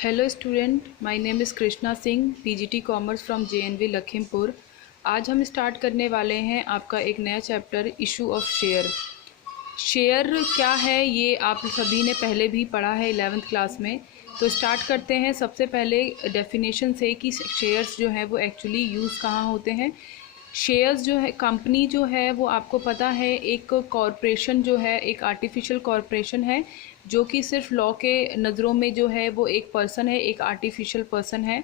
Hello student, my name is Krishna Singh, PGT commerce from JNV Lakhimpur. आज हम start करने वाले हैं आपका एक नया chapter, issue of share. Share क्या है ये आप सभी ने पहले भी पढ़ा है 11th क्लास में। तो स्टार्ट करते हैं सबसे पहले डेफिनेशन से कि शेयर्स जो है वो एक्चुअली यूज़ कहाँ होते हैं। शेयर्स जो है, कंपनी जो है वो आपको पता है एक कॉरपोरेशन जो है, एक आर्टिफिशियल कॉरपोरेशन है जो कि सिर्फ लॉ के नज़रों में जो है वो एक पर्सन है, एक आर्टिफिशियल पर्सन है।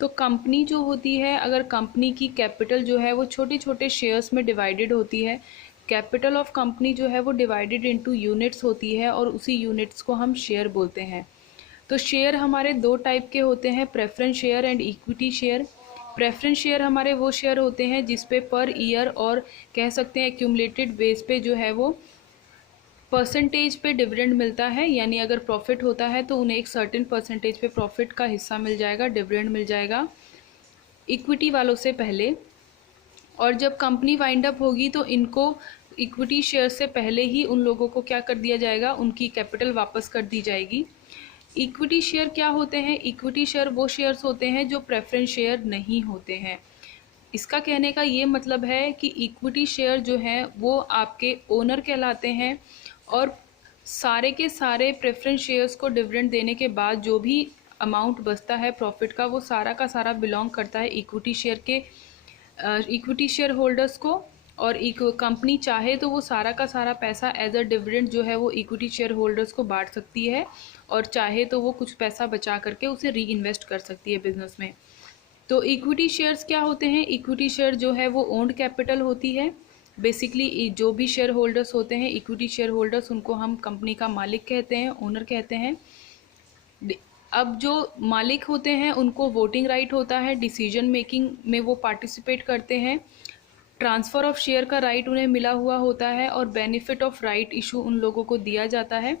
तो कंपनी जो होती है, अगर कंपनी की कैपिटल जो है वो छोटे छोटे शेयर्स में डिवाइडेड होती है। कैपिटल ऑफ कंपनी जो है वो डिवाइडेड इनटू यूनिट्स होती है और उसी यूनिट्स को हम शेयर बोलते हैं। तो शेयर हमारे दो टाइप के होते हैं, preference share and equity share. Preference share हमारे वो शेयर होते हैं जिस पे पर ईयर और कह सकते हैं एक्यूमुलेटेड बेस पे जो है वो परसेंटेज पे डिविडेंड मिलता है, यानी अगर प्रॉफिट होता है तो उन्हें एक सर्टेन परसेंटेज पे प्रॉफिट का हिस्सा मिल जाएगा, डिविडेंड मिल जाएगा इक्विटी वालों से पहले। और जब कंपनी वाइंड अप होगी तो इनको इक्विटी शेयर से पहले ही उन लोगों को क्या कर दिया जाएगा, उनकी कैपिटल वापस कर दी जाएगी। इक्विटी शेयर क्या होते हैं? इक्विटी शेयर वो शेयर्स होते हैं जो प्रेफरेंस शेयर नहीं होते हैं। इसका कहने का ये मतलब है कि इक्विटी शेयर जो हैं वो आपके ओनर कहलाते हैं और सारे के सारे प्रेफरेंस शेयर्स को डिविडेंड देने के बाद जो भी अमाउंट बचता है प्रॉफिट का, वो सारा का सारा बिलोंग करता है इक्विटी शेयर के इक्विटी शेयर होल्डर्स को। और एक कंपनी चाहे तो वो सारा का सारा पैसा एज अ डिविडेंड जो है वो इक्विटी शेयर होल्डर्स को बांट सकती है और चाहे तो वो कुछ पैसा बचा करके उसे री इन्वेस्ट कर सकती है बिजनेस में। तो इक्विटी शेयर्स क्या होते हैं? इक्विटी शेयर जो है वो ओन्ड कैपिटल होती है। बेसिकली जो भी शेयर होल्डर्स होते हैं, इक्विटी शेयर होल्डर्स, उनको हम कंपनी का मालिक कहते हैं, ओनर कहते हैं। अब जो मालिक होते हैं उनको वोटिंग राइट होता है, डिसीजन मेकिंग में वो पार्टिसिपेट करते हैं। ट्रांसफ़र ऑफ शेयर का राइट उन्हें मिला हुआ होता है और बेनिफिट ऑफ राइट इशू उन लोगों को दिया जाता है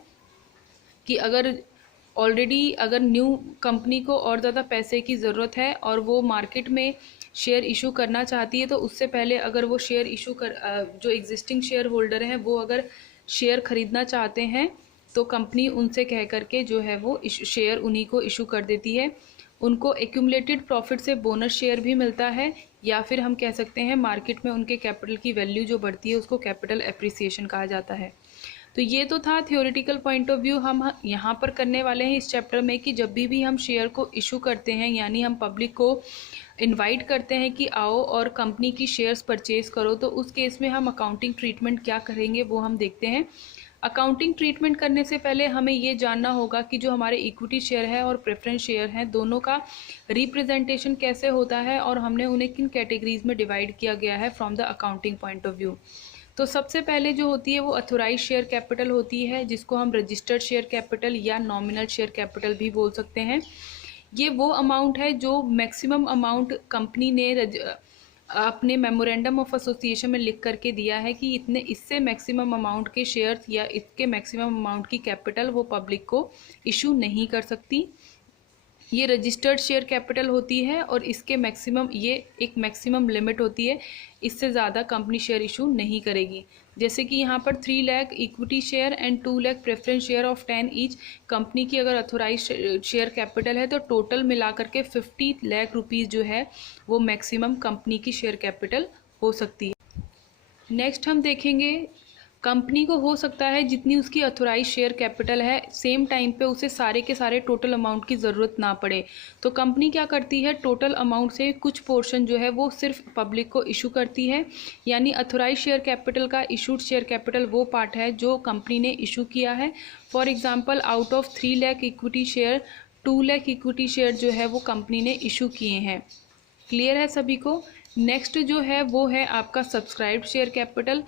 कि अगर न्यू कंपनी को और ज़्यादा पैसे की ज़रूरत है और वो मार्केट में शेयर इशू करना चाहती है तो उससे पहले अगर वो शेयर इशू जो एग्जिस्टिंग शेयर होल्डर हैं वो अगर शेयर ख़रीदना चाहते हैं तो कंपनी उनसे कह करके जो है वो शेयर उन्हीं को इशू कर देती है। उनको एक्यूमुलेटेड प्रॉफिट से बोनस शेयर भी मिलता है, या फिर हम कह सकते हैं मार्केट में उनके कैपिटल की वैल्यू जो बढ़ती है उसको कैपिटल एप्रिसिएशन कहा जाता है। तो ये तो था थ्योरेटिकल पॉइंट ऑफ व्यू। हम यहाँ पर करने वाले हैं इस चैप्टर में कि जब भी हम शेयर को इशू करते हैं, यानी हम पब्लिक को इनवाइट करते हैं कि आओ और कंपनी की शेयर्स परचेज करो, तो उस केस में हम अकाउंटिंग ट्रीटमेंट क्या करेंगे वो हम देखते हैं। अकाउंटिंग ट्रीटमेंट करने से पहले हमें ये जानना होगा कि जो हमारे इक्विटी शेयर है और प्रेफरेंस शेयर हैं, दोनों का रिप्रेजेंटेशन कैसे होता है और हमने उन्हें किन कैटेगरीज में डिवाइड किया गया है from the accounting point of view. तो सबसे पहले जो होती है वो अथोराइज शेयर कैपिटल होती है, जिसको हम रजिस्टर्ड शेयर कैपिटल या नॉमिनल शेयर कैपिटल भी बोल सकते हैं। ये वो अमाउंट है जो मैक्सिमम अमाउंट कंपनी ने अपने मेमोरेंडम ऑफ एसोसिएशन में लिख करके दिया है कि इतने, इससे मैक्सिमम अमाउंट के शेयर्स या इसके मैक्सिमम अमाउंट की कैपिटल वो पब्लिक को इशू नहीं कर सकती। ये रजिस्टर्ड शेयर कैपिटल होती है और इसके मैक्सिमम, ये एक मैक्सिमम लिमिट होती है, इससे ज़्यादा कंपनी शेयर इशू नहीं करेगी। जैसे कि यहाँ पर 3 lakh equity share and 2 lakh preference share of 10 each company की अगर अथोराइज शेयर कैपिटल है तो टोटल मिला करके 50 लाख रुपीज़ जो है वो मैक्सिमम कंपनी की शेयर कैपिटल हो सकती है। नेक्स्ट हम देखेंगे, कंपनी को हो सकता है जितनी उसकी अथोराइज शेयर कैपिटल है सेम टाइम पे उसे सारे के सारे टोटल अमाउंट की ज़रूरत ना पड़े। तो कंपनी क्या करती है, टोटल अमाउंट से कुछ पोर्शन जो है वो सिर्फ पब्लिक को इशू करती है। यानी अथोराइज शेयर कैपिटल का इशूड शेयर कैपिटल वो पार्ट है जो कंपनी ने इशू किया है। For example, out of 3 lakh equity share 2 lakh equity share जो है वो कंपनी ने इशू किए हैं। क्लियर है सभी को? नेक्स्ट जो है वो है आपका सब्सक्राइब्ड शेयर कैपिटल।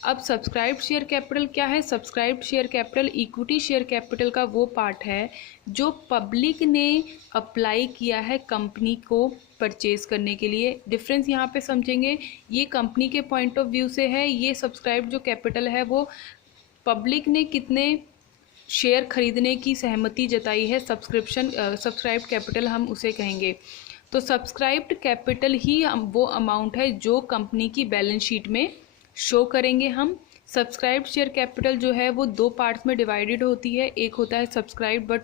अब सब्सक्राइब्ड शेयर कैपिटल क्या है? Subscribed share capital equity share capital का वो पार्ट है जो पब्लिक ने अप्लाई किया है कंपनी को परचेज करने के लिए। डिफरेंस यहाँ पे समझेंगे, ये कंपनी के पॉइंट ऑफ व्यू से है, ये सब्सक्राइब्ड जो कैपिटल है वो पब्लिक ने कितने शेयर खरीदने की सहमति जताई है, सब्सक्राइब्ड कैपिटल हम उसे कहेंगे। तो सब्सक्राइब्ड कैपिटल ही वो अमाउंट है जो कंपनी की बैलेंस शीट में शो करेंगे हम। सब्सक्राइब्ड शेयर कैपिटल जो है वो 2 पार्ट्स में डिवाइडेड होती है। एक होता है subscribed but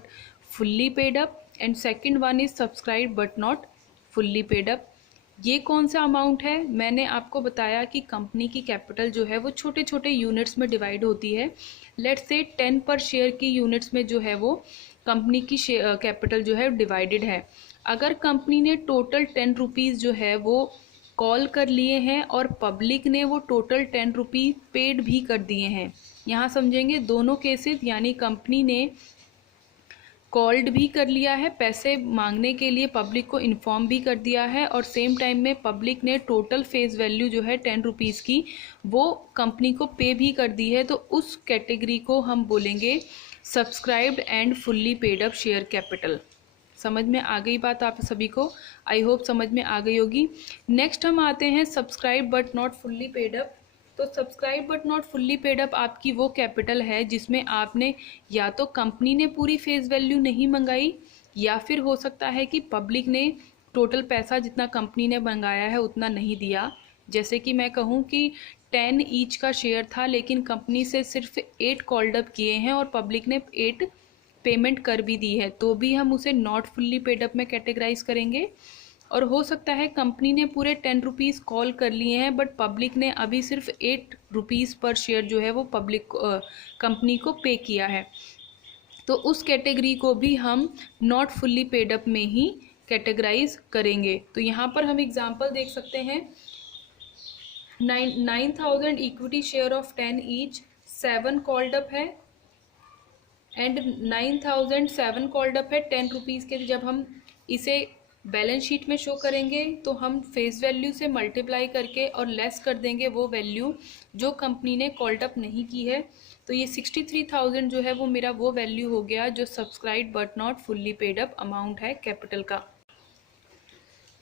fully paid up and second one is subscribe but not fully paid up. ये कौन सा अमाउंट है? मैंने आपको बताया कि कंपनी की कैपिटल जो है वो छोटे छोटे यूनिट्स में डिवाइड होती है। लेट्स से 10 पर शेयर की यूनिट्स में जो है वो कंपनी की कैपिटल जो है डिवाइडेड है। अगर कंपनी ने टोटल 10 रुपीज़ जो है वो कॉल कर लिए हैं और पब्लिक ने वो टोटल 10 रुपीज़ पेड भी कर दिए हैं, यहाँ समझेंगे दोनों केसेस, यानी कंपनी ने कॉल्ड भी कर लिया है, पैसे मांगने के लिए पब्लिक को इन्फॉर्म भी कर दिया है, और सेम टाइम में पब्लिक ने टोटल फेस वैल्यू जो है 10 रुपीज़ की वो कंपनी को पे भी कर दी है, तो उस कैटेगरी को हम बोलेंगे subscribed and fully paid up share capital. समझ में आ गई बात आप सभी को? आई होप समझ में आ गई होगी। नेक्स्ट हम आते हैं subscribe but not fully paid up. तो subscribe but not fully paid up आपकी वो कैपिटल है जिसमें आपने या तो कंपनी ने पूरी फेस वैल्यू नहीं मंगाई, या फिर हो सकता है कि पब्लिक ने टोटल पैसा जितना कंपनी ने मंगाया है उतना नहीं दिया। जैसे कि मैं कहूँ कि 10 ईच का शेयर था, लेकिन कंपनी से सिर्फ 8 कॉल्ड अप किए हैं और पब्लिक ने 8 पेमेंट कर भी दी है, तो भी हम उसे नॉट फुल्ली पेड अप में कैटेगराइज करेंगे। और हो सकता है कंपनी ने पूरे 10 रुपीज़ कॉल कर लिए हैं बट पब्लिक ने अभी सिर्फ 8 रुपीज़ पर शेयर जो है वो पब्लिक कंपनी को पे किया है, तो उस कैटेगरी को भी हम नॉट फुल्ली पेड अप में ही कैटेगराइज करेंगे। तो यहाँ पर हम एग्जांपल देख सकते हैं, 9,000 equity share of 10 each, 7 called up है एंड 9,007 कॉल्ड अप है 10 रुपीज़ के। जब हम इसे बैलेंस शीट में शो करेंगे तो हम फेस वैल्यू से मल्टीप्लाई करके और लेस कर देंगे वो वैल्यू जो कंपनी ने कॉल्ड अप नहीं की है, तो ये 63,000 जो है वो मेरा वो वैल्यू हो गया जो subscribe but not fully paid up amount है कैपिटल का।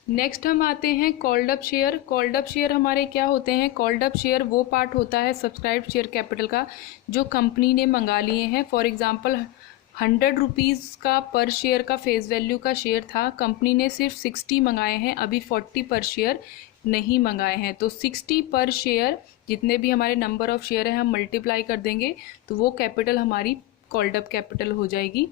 नेक्स्ट हम आते हैं called up share. Called up share हमारे क्या होते हैं? कॉल्ड अप शेयर वो पार्ट होता है सब्सक्राइब शेयर कैपिटल का जो कंपनी ने मंगा लिए हैं। फॉर एग्जांपल 100 रुपीज़ का पर शेयर का फेस वैल्यू का शेयर था, कंपनी ने सिर्फ 60 मंगाए हैं, अभी 40 पर शेयर नहीं मंगाए हैं, तो 60 पर शेयर जितने भी हमारे नंबर ऑफ शेयर है हम मल्टीप्लाई कर देंगे तो वो कैपिटल हमारी कॉल्ड अप कैपिटल हो जाएगी।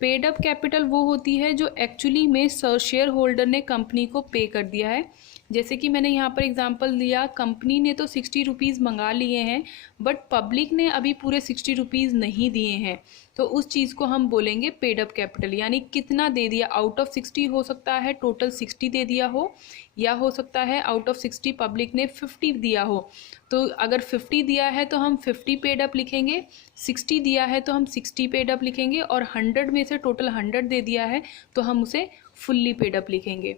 पेड अप कैपिटल वो होती है जो एक्चुअली में शेयर होल्डर ने कंपनी को पे कर दिया है। जैसे कि मैंने यहाँ पर एग्जांपल दिया, कंपनी ने तो 60 रुपीज़ मंगा लिए हैं बट पब्लिक ने अभी पूरे 60 रुपीज़ नहीं दिए हैं, तो उस चीज़ को हम बोलेंगे पेड अप कैपिटल। यानी कितना दे दिया, आउट ऑफ 60 हो सकता है टोटल 60 दे दिया हो, या हो सकता है आउट ऑफ 60 पब्लिक ने 50 दिया हो। तो अगर 50 दिया है तो हम 50 पेड अप लिखेंगे, 60 दिया है तो हम 60 पेड अप लिखेंगे, और 100 में से टोटल 100 दे दिया है तो हम उसे फुल्ली पेड अप लिखेंगे।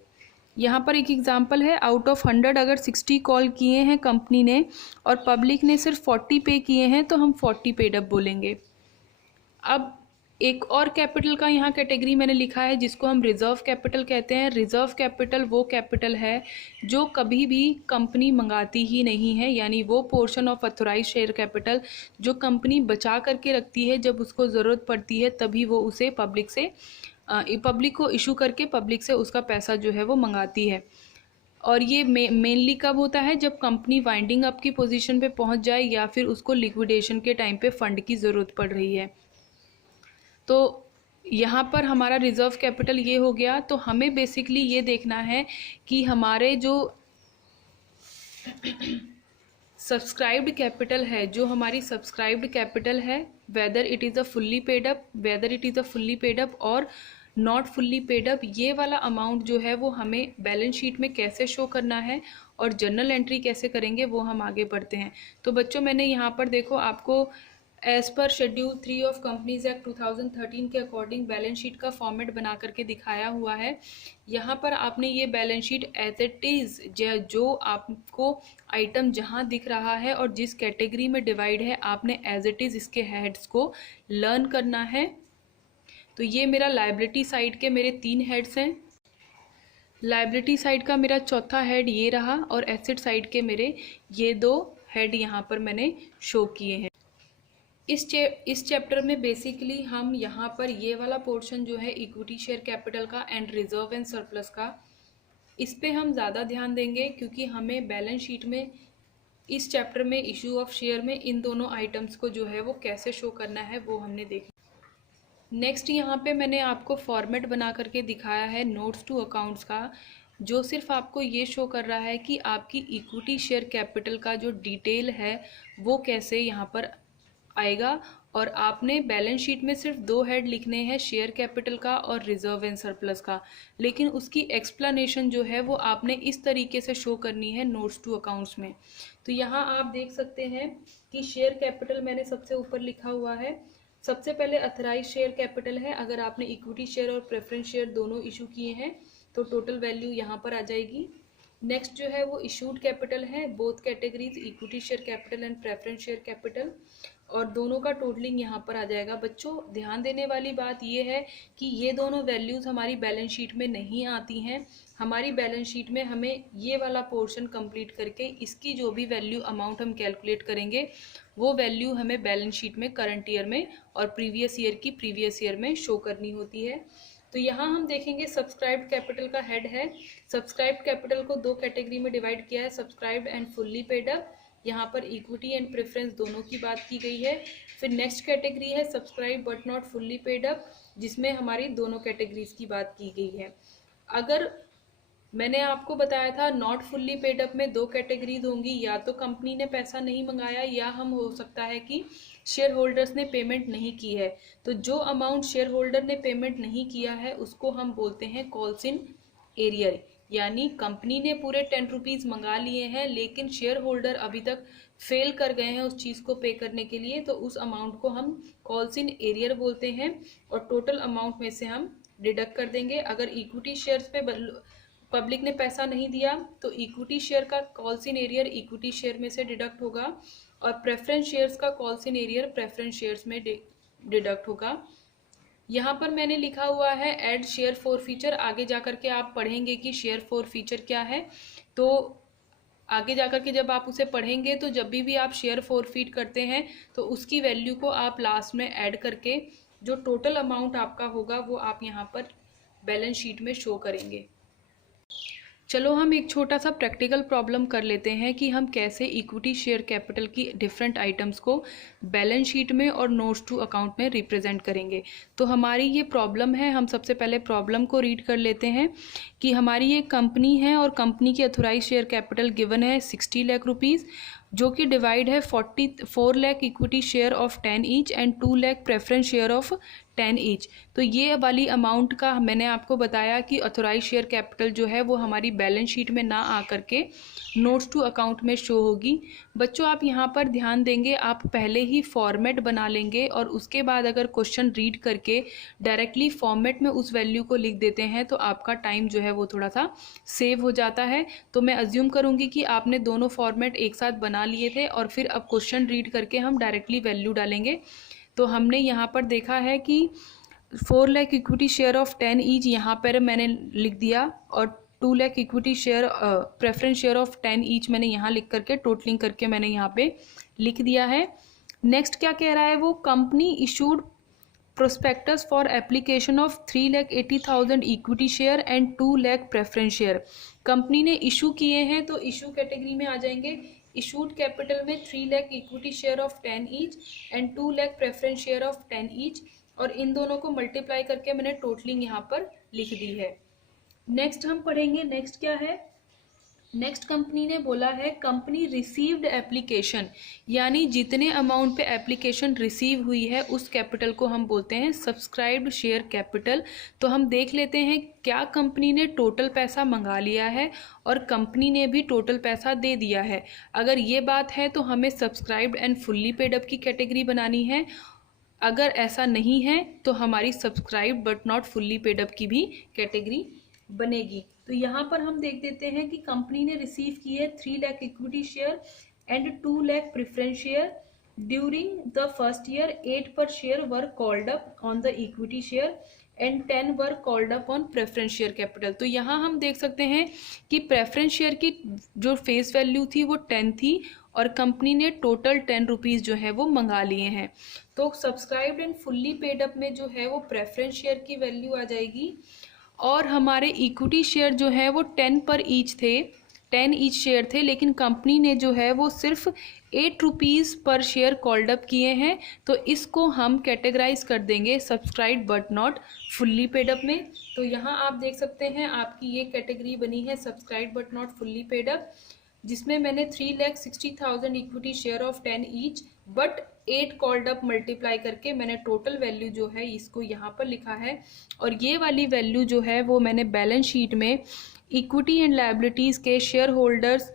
यहाँ पर एक एग्जांपल है, आउट ऑफ 100 अगर 60 कॉल किए हैं कंपनी ने और पब्लिक ने सिर्फ 40 पे किए हैं तो हम 40 पेड अप बोलेंगे। अब एक और कैपिटल का यहाँ कैटेगरी मैंने लिखा है जिसको हम रिजर्व कैपिटल कहते हैं। रिजर्व कैपिटल वो कैपिटल है जो कभी भी कंपनी मंगाती ही नहीं है, यानी वो portion of authorise share capital जो कंपनी बचा करके रखती है, जब उसको ज़रूरत पड़ती है तभी वो उसे पब्लिक को इशू करके पब्लिक से उसका पैसा जो है वो मंगाती है। और ये मेनली कब होता है? जब कंपनी वाइंडिंग अप की पोजीशन पे पहुंच जाए या फिर उसको लिक्विडेशन के टाइम पे फंड की ज़रूरत पड़ रही है। तो यहाँ पर हमारा रिजर्व कैपिटल ये हो गया। तो हमें बेसिकली ये देखना है कि हमारे जो सब्सक्राइब्ड कैपिटल है, जो हमारी सब्सक्राइब्ड कैपिटल है, whether it is a fully paid up और नॉट फुल्ली पेड अप, ये वाला अमाउंट जो है वो हमें बैलेंस शीट में कैसे शो करना है और जर्नल एंट्री कैसे करेंगे वो हम आगे बढ़ते हैं। तो बच्चों मैंने यहाँ पर देखो आपको as per schedule 3 of companies act 2013 के अकॉर्डिंग बैलेंस शीट का फॉर्मेट बना करके दिखाया हुआ है। यहाँ पर आपने ये balance sheet as it is जो आपको आइटम जहाँ दिख रहा है और जिस कैटेगरी में डिवाइड है आपने एज इट इज़ इसके हेड्स को लर्न करना है। तो ये मेरा लायबिलिटी साइड के मेरे 3 हेड्स हैं, लायबिलिटी साइड का मेरा चौथा हेड ये रहा, और एसेट साइड के मेरे ये 2 हेड यहाँ पर मैंने शो किए हैं। इस चैप्टर में बेसिकली हम यहाँ पर ये वाला पोर्शन जो है इक्विटी शेयर कैपिटल का एंड रिजर्व एंड सरप्लस का, इस पे हम ज़्यादा ध्यान देंगे क्योंकि हमें बैलेंस शीट में इस चैप्टर में इशू ऑफ शेयर में इन दोनों आइटम्स को जो है वो कैसे शो करना है वो हमने देखा। नेक्स्ट यहाँ पे मैंने आपको फॉर्मेट बना करके दिखाया है नोट्स टू अकाउंट्स का, जो सिर्फ आपको ये शो कर रहा है कि आपकी इक्विटी शेयर कैपिटल का जो डिटेल है वो कैसे यहाँ पर आएगा। और आपने बैलेंस शीट में सिर्फ 2 हेड लिखने हैं, शेयर कैपिटल का और रिजर्व एंड सरप्लस का, लेकिन उसकी एक्सप्लेनेशन जो है वो आपने इस तरीके से शो करनी है नोट्स टू अकाउंट्स में। तो यहाँ आप देख सकते हैं कि शेयर कैपिटल मैंने सबसे ऊपर लिखा हुआ है। सबसे पहले अथराइज शेयर कैपिटल है, अगर आपने इक्विटी शेयर और प्रेफरेंस शेयर दोनों इशू किए हैं तो टोटल वैल्यू यहाँ पर आ जाएगी। नेक्स्ट जो है वो इशूड कैपिटल है, both categories equity share capital and preference share capital, और दोनों का टोटलिंग यहाँ पर आ जाएगा। बच्चों ध्यान देने वाली बात ये है कि ये दोनों वैल्यूज़ हमारी बैलेंस शीट में नहीं आती हैं। हमारी बैलेंस शीट में हमें ये वाला पोर्शन कंप्लीट करके इसकी जो भी वैल्यू अमाउंट हम कैलकुलेट करेंगे वो वैल्यू हमें बैलेंस शीट में करंट ईयर में और प्रीवियस ईयर की प्रीवियस ईयर में शो करनी होती है। तो यहाँ हम देखेंगे सब्सक्राइब्ड कैपिटल का हेड है। सब्सक्राइब्ड कैपिटल को 2 कैटेगरी में डिवाइड किया है, subscribed and fully paid up. यहाँ पर इक्विटी एंड प्रेफरेंस दोनों की बात की गई है। फिर नेक्स्ट कैटेगरी है subscribe but not fully paid up, जिसमें हमारी दोनों कैटेगरीज की बात की गई है। अगर मैंने आपको बताया था नॉट फुल्ली पेड अप में 2 कैटेगरीज होंगी, या तो कंपनी ने पैसा नहीं मंगाया या हम हो सकता है कि शेयर होल्डर्स ने पेमेंट नहीं की है। तो जो अमाउंट शेयर होल्डर ने पेमेंट नहीं किया है उसको हम बोलते हैं कॉल्स इन एरियर, यानी कंपनी ने पूरे 10 रुपीज़ मंगा लिए हैं लेकिन शेयर होल्डर अभी तक फेल कर गए हैं उस चीज़ को पे करने के लिए, तो उस अमाउंट को हम कॉल्स इन एरियर बोलते हैं और टोटल अमाउंट में से हम डिडक्ट कर देंगे। अगर इक्विटी शेयर्स पे पब्लिक ने पैसा नहीं दिया तो इक्विटी शेयर का calls in arrear equity share में से डिडक्ट होगा और प्रेफरेंस शेयर्स का calls in arrear preference shares में डिडक्ट होगा। यहाँ पर मैंने लिखा हुआ है ऐड शेयर फॉर फीचर, आगे जाकर के आप पढ़ेंगे कि शेयर फॉर फीचर क्या है। तो आगे जाकर के जब आप उसे पढ़ेंगे तो जब भी आप शेयर फॉर फीट करते हैं तो उसकी वैल्यू को आप लास्ट में ऐड करके जो टोटल अमाउंट आपका होगा वो आप यहाँ पर बैलेंस शीट में शो करेंगे। चलो हम एक छोटा सा प्रैक्टिकल प्रॉब्लम कर लेते हैं कि हम कैसे इक्विटी शेयर कैपिटल की डिफरेंट आइटम्स को बैलेंस शीट में और नोट्स टू अकाउंट में रिप्रेजेंट करेंगे। तो हमारी ये प्रॉब्लम है, हम सबसे पहले प्रॉब्लम को रीड कर लेते हैं कि हमारी ये कंपनी है और कंपनी की अथोराइज शेयर कैपिटल गिवन है 60 लाख रुपीज़, जो कि डिवाइड है 4 lakh equity share of 10 each and 2 lakh preference share of 10 each. तो ये वाली अमाउंट का मैंने आपको बताया कि अथोराइज शेयर कैपिटल जो है वो हमारी बैलेंस शीट में ना आ करके नोट्स टू अकाउंट में शो होगी। बच्चों आप यहाँ पर ध्यान देंगे, आप पहले ही फॉर्मेट बना लेंगे और उसके बाद अगर क्वेश्चन रीड करके डायरेक्टली फॉर्मेट में उस वैल्यू को लिख देते हैं तो आपका टाइम जो है वो थोड़ा सा सेव हो जाता है। तो मैं अज्यूम करूँगी कि आपने दोनों फॉर्मेट एक साथ बना लिए थे और फिर अब क्वेश्चन रीड करके हम डायरेक्टली वैल्यू डालेंगे। तो हमने यहाँ पर देखा है कि 4 lakh equity share of 10 each यहाँ पर मैंने लिख दिया और 2 lakh equity share preference share of 10 each मैंने यहाँ लिख करके टोटलिंग करके मैंने यहाँ पे लिख दिया है। नेक्स्ट क्या कह रहा है वो, company issued prospectus for application of 3,80,000 equity share and 2 lakh preference share. Company ने इशू किए हैं तो इशू कैटेगरी में आ जाएंगे। इशूड कैपिटल में 3 lakh equity share of 10 each and 2 lakh preference share of 10 each, और इन दोनों को मल्टीप्लाई करके मैंने टोटलिंग यहाँ पर लिख दी है। नेक्स्ट हम पढ़ेंगे, नेक्स्ट क्या है, नेक्स्ट कंपनी ने बोला है कंपनी रिसीव्ड एप्लीकेशन, यानी जितने अमाउंट पे एप्लीकेशन रिसीव हुई है उस कैपिटल को हम बोलते हैं सब्सक्राइब्ड शेयर कैपिटल। तो हम देख लेते हैं क्या कंपनी ने टोटल पैसा मंगा लिया है और कंपनी ने भी टोटल पैसा दे दिया है। अगर ये बात है तो हमें subscribed and fully paid up की कैटेगरी बनानी है। अगर ऐसा नहीं है तो हमारी subscribed but not fully paid up की भी कैटेगरी बनेगी। तो यहाँ पर हम देख देते हैं कि कंपनी ने रिसीव की है 3 lakh equity share and 2 lakh preference share during the first year. 8 पर share were called up on the equity share and 10 were called up on preference share capital. तो यहाँ हम देख सकते हैं कि प्रेफरेंस शेयर की जो फेस वैल्यू थी वो 10 थी और कंपनी ने टोटल 10 रुपीज़ जो है वो मंगा लिए हैं। तो subscribed and fully paid up में जो है वो प्रेफरेंस शेयर की वैल्यू आ जाएगी और हमारे इक्विटी शेयर जो है वो 10 पर ईच थे 10 ईच शेयर थे, लेकिन कंपनी ने जो है वो सिर्फ 8 रुपीज़ पर शेयर कॉल्ड अप किए हैं। तो इसको हम कैटेगराइज कर देंगे subscribe but not fully paid up में। तो यहाँ आप देख सकते हैं आपकी ये कैटेगरी बनी है subscribe but not fully paid up, जिसमें मैंने 3,60,000 equity share of 10 each but 8 called up multiply करके मैंने टोटल वैल्यू जो है इसको यहाँ पर लिखा है। और ये वाली वैल्यू जो है वो मैंने बैलेंस शीट में इक्विटी एंड लायबिलिटीज़ के शेयर होल्डर्स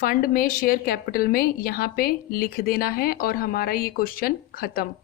फंड में शेयर कैपिटल में यहाँ पे लिख देना है और हमारा ये क्वेश्चन ख़त्म।